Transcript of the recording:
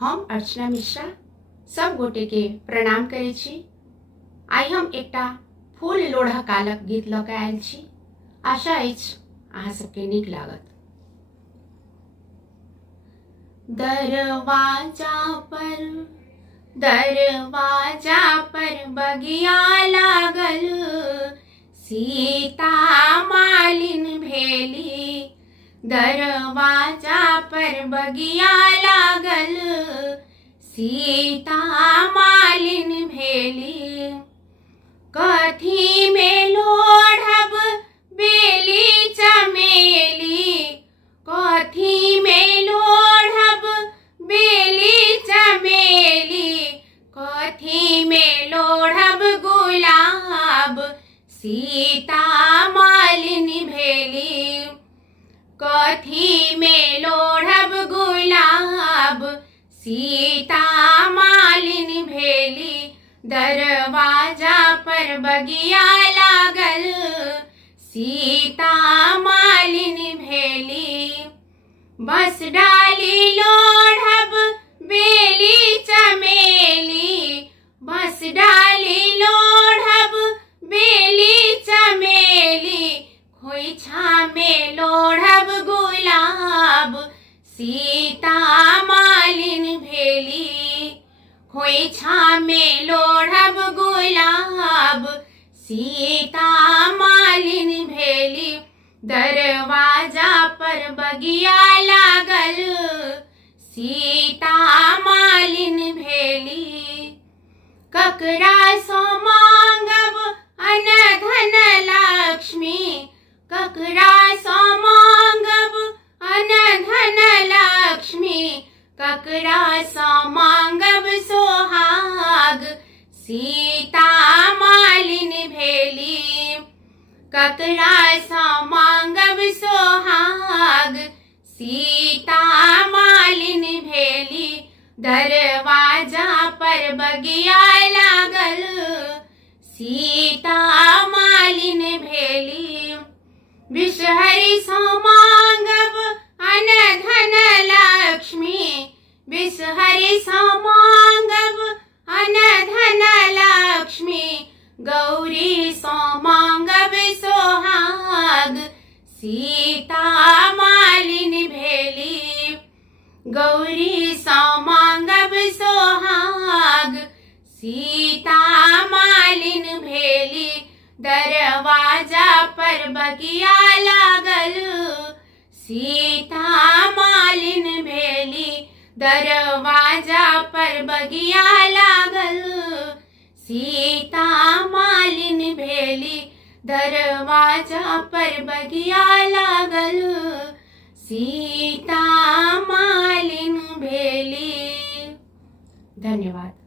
हम अर्चना मिश्रा सब गोटे के प्रणाम करे छी। आई हम एकटा फूल लोढ़ा कालक गीत लऽ के आयल छी। आशा अछि अहाँ सबके नीक लागत। दरवाजा पर बगिया लागल, सीता मालिन भेली। दरवाजा पर बगिया लागल, सीता मालिन भेली। कथी में लोढ़ब बेली चमेली, कथी में लोढ़ब बेली चमेली। कथी में लोढ़ब गुलाब, सीता मालिन भेली। कथी में लोढ़ब गुलाब, सीता मालिन भेली। दरवाजा पर बगिया लागल, सीता मालिन भेली। बस डाली लोढ़ब बेली चमेली, बस डाली लोढ़ब बेली चमेली। खोइछा में लोढ़ब गुलाब, सीता मालिन भेली। खोइछा में लोढ़ब गुलाब, सीता मालिन भेली। दरवाजा पर बगिया लागल, सीता मालिन भेली। ककरा सो मांगब अन धन लक्ष्मी, ककरा सो मांगब अन धन लक्ष्मी। ककरा सो मांगब सोहाग, सीता मालिन भेली। ककरा सो मांगब सोहाग, सीता मालिन भेली। दरवाजा पर बगिया लागल, सीता मालिन भेली। विषहरि सो मांगब अन धन लक्ष्मी, विषहरि सो मांगब अन धन लक्ष्मी। गौरी सो मांगब सोहाग, सीता मालिन भेली। गौरी सो मांगब सोहाग, सीता मालिन भेली। दरवाजा पर बगिया लागल, सीता मालिन भेली। दरवाजा पर बगिया लागल, सीता मालिन भेली। दरवाजा पर बगिया लागल, सीता मालिन भेली। धन्यवाद।